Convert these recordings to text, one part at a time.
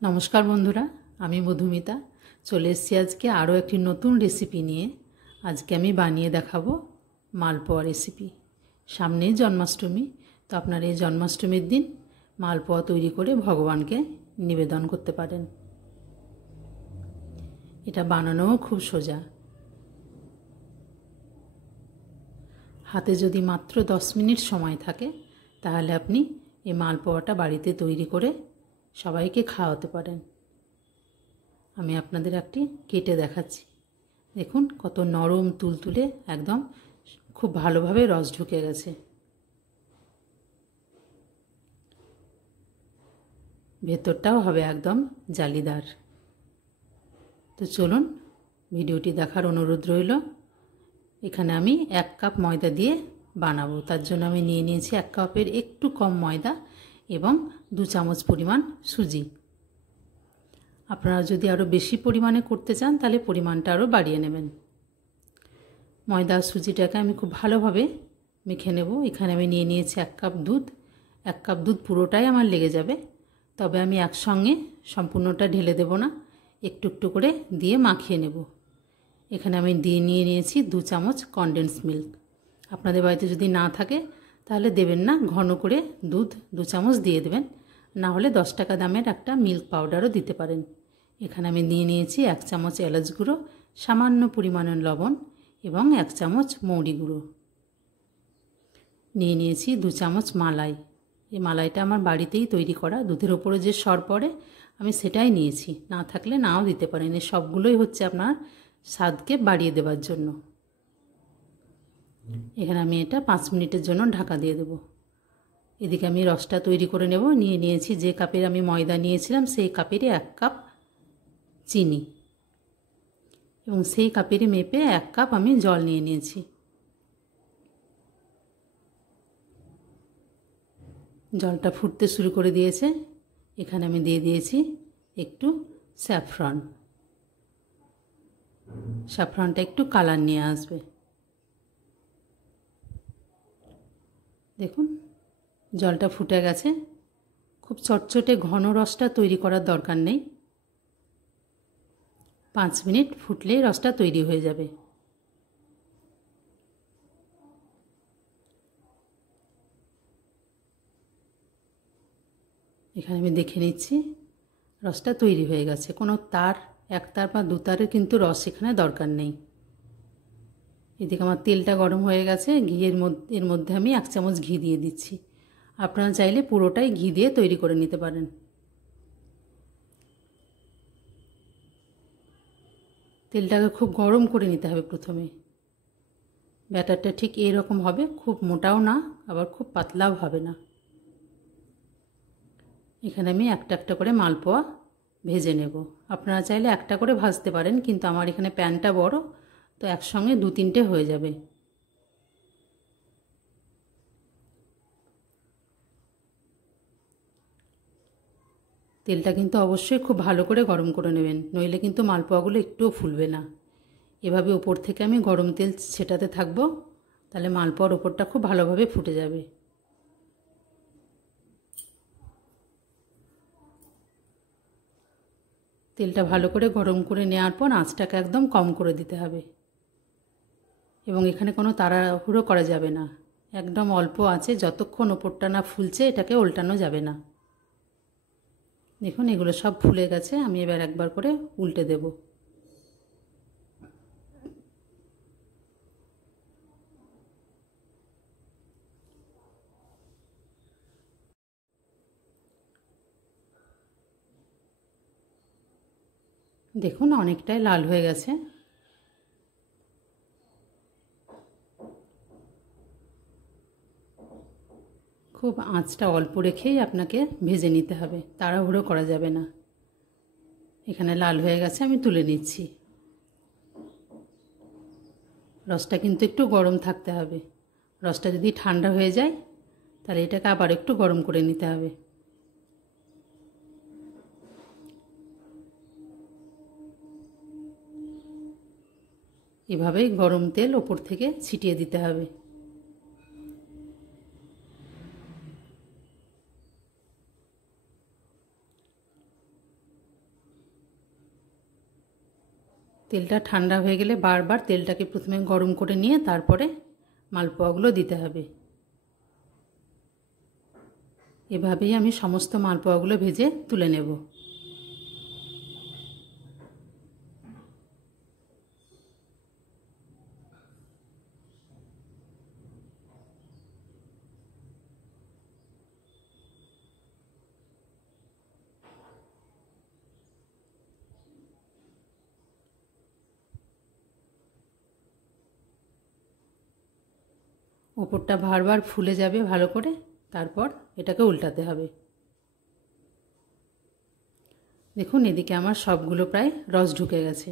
নমস্কার বন্ধুরা, আমি মধুমিতা চলে এসেছি আজকে আরও একটি নতুন রেসিপি নিয়ে। আজকে আমি বানিয়ে দেখাবো মালপোয়া রেসিপি। সামনেই জন্মাষ্টমী, তো আপনারা এই জন্মাষ্টমীর দিন মালপোয়া তৈরি করে ভগবানকে নিবেদন করতে পারেন। এটা বানানোও খুব সোজা। হাতে যদি মাত্র 10 মিনিট সময় থাকে তাহলে আপনি এই মালপোয়াটা বাড়িতে তৈরি করে সবাইকে খাওয়াতে পারেন। আমি আপনাদের একটি কেটে দেখাচ্ছি। দেখুন কত নরম তুলতুলে, একদম খুব ভালোভাবে রস ঢুকে গেছে। ভেতরটাও হবে একদম জালিদার। তো চলুন ভিডিওটি দেখার অনুরোধ রইল। এখানে আমি 1 কাপ ময়দা দিয়ে বানাবো, তার জন্য আমি নিয়ে নিয়েছি 1 কাপের একটু কম ময়দা এবং 2 চামচ পরিমাণ সুজি। আপনারা যদি আরও বেশি পরিমাণে করতে চান তাহলে পরিমাণটা আরও বাড়িয়ে নেবেন। ময়দা সুজিটাকে আমি খুব ভালোভাবে মেখে নেব। এখানে আমি নিয়ে নিয়েছি 1 কাপ দুধ। 1 কাপ দুধ পুরোটাই আমার লেগে যাবে, তবে আমি একসঙ্গে সম্পূর্ণটা ঢেলে দেব না, একটু একটু করে দিয়ে মাখিয়ে নেব। এখানে আমি নিয়ে নিয়েছি 2 চামচ কনডেন্স মিল্ক। আপনাদের বাড়িতে যদি না থাকে তাহলে দেবেন না, ঘন করে দুধ 2 চামচ দিয়ে দেবেন, না হলে 10 টাকা দামের একটা মিল্ক পাউডারও দিতে পারেন। এখানে আমি নিয়ে নিয়েছি 1 চামচ এলাচ গুঁড়ো, সামান্য পরিমাণের লবণ এবং 1 চামচ মৌরি গুঁড়ো। নিয়ে নিয়েছি 2 চামচ মালাই। এই মালাইটা আমার বাড়িতেই তৈরি করা, দুধের ওপরে যে সর পড়ে আমি সেটাই নিয়েছি, না থাকলে নাও দিতে পারেন। এই সবগুলোই হচ্ছে আপনার স্বাদকে বাড়িয়ে দেওয়ার জন্য। এখানে আমি এটা 5 মিনিটের জন্য ঢাকা দিয়ে দেব। এদিকে আমি রসটা তৈরি করে নেব। নিয়ে নিয়েছি যে কাপের আমি ময়দা নিয়েছিলাম সেই কাপেরই 1 কাপ চিনি এবং সেই কাপেরই মেপে 1 কাপ আমি জল নিয়ে নিয়েছি। জলটা ফুটতে শুরু করে দিয়েছে। এখানে আমি দিয়ে দিয়েছি একটু স্যাফরন। স্যাফরনটা একটু কালার নিয়ে আসবে। দেখুন জলটা ফুটে গেছে। খুব চটচটে ঘন রসটা তৈরি করার দরকার নেই, 5 মিনিট ফুটলেই রসটা তৈরি হয়ে যাবে। এখানে আমি দেখে নিচ্ছি রসটা তৈরি হয়ে গেছে। কোনো তার, 1 তার বা 2 তারের কিন্তু রস এখানে দরকার নেই। এদিকে আমার তেলটা গরম হয়ে গেছে। এর মধ্যে আমি 1 চামচ ঘি দিয়ে দিচ্ছি। আপনারা চাইলে পুরোটাই ঘি দিয়ে তৈরি করে নিতে পারেন। তেলটাকে খুব গরম করে নিতে হবে প্রথমে। ব্যাটারটা ঠিক এইরকম হবে, খুব মোটাও না আবার খুব পাতলাও হবে না। এখানে আমি একটা একটা করে মালপোয়া ভেজে নেব। আপনারা চাইলে একটা করে ভাজতে পারেন, কিন্তু আমার এখানে প্যানটা বড়, তো একসঙ্গে 2-3টে হয়ে যাবে। তেলটা কিন্তু অবশ্যই খুব ভালো করে গরম করে নেবেন, নইলে কিন্তু মালপোয়াগুলো একটুও ফুলবে না। এভাবে ওপর থেকে আমি গরম তেল ছেটাতে থাকবো, তাহলে মালপোয়ার ওপরটা খুব ভালোভাবে ফুটে যাবে। তেলটা ভালো করে গরম করে নেওয়ার পর আঁচটাকে একদম কম করে দিতে হবে এবং এখানে কোনো তাড়াহুড়ো করা যাবে না। একদম অল্প আছে, যতক্ষণ ওপরটা না ফুলছে এটাকে উল্টানো যাবে না। দেখুন এগুলো সব ফুলে গেছে। আমি এবার একবার করে উল্টে দেব। দেখুন অনেকটাই লাল হয়ে গেছে। খুব আঁচটা অল্প রেখেই আপনাকে ভেজে নিতে হবে, তাড়াহুড়ো করা যাবে না। এখানে লাল হয়ে গেছে, আমি তুলে নিচ্ছি। রসটা কিন্তু একটু গরম থাকতে হবে। রসটা যদি ঠান্ডা হয়ে যায় তাহলে এটাকে আবার একটু গরম করে নিতে হবে। এভাবেই গরম তেল ওপর থেকে ছিটিয়ে দিতে হবে। তেলটা ঠান্ডা হয়ে গেলে বারবার তেলটাকে প্রথমে গরম করে নিয়ে তারপরে মালপোয়াগুলো দিতে হবে। এভাবেই আমি সমস্ত মালপোয়াগুলো ভেজে তুলে নেব। ওপরটা বারবার ফুলে যাবে ভালো করে, তারপর এটাকে উল্টাতে হবে। দেখুন এদিকে আমার সবগুলো প্রায় রস ঢুকে গেছে।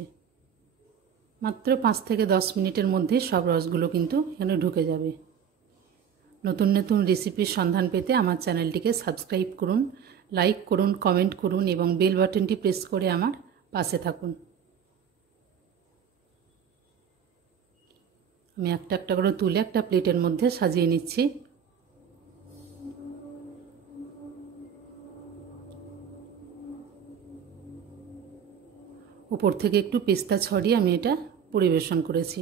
মাত্র 5 থেকে 10 মিনিটের মধ্যে সব রসগুলো কিন্তু এখানে ঢুকে যাবে। নতুন নতুন রেসিপির সন্ধান পেতে আমার চ্যানেলটিকে সাবস্ক্রাইব করুন, লাইক করুন, কমেন্ট করুন এবং বেল বাটনটি প্রেস করে আমার পাশে থাকুন। আমি একটা একটা করে তুলে একটা প্লেটের মধ্যে সাজিয়ে নিচ্ছি। উপর থেকে একটু পেস্তা ছড়িয়ে আমি এটা পরিবেশন করেছি।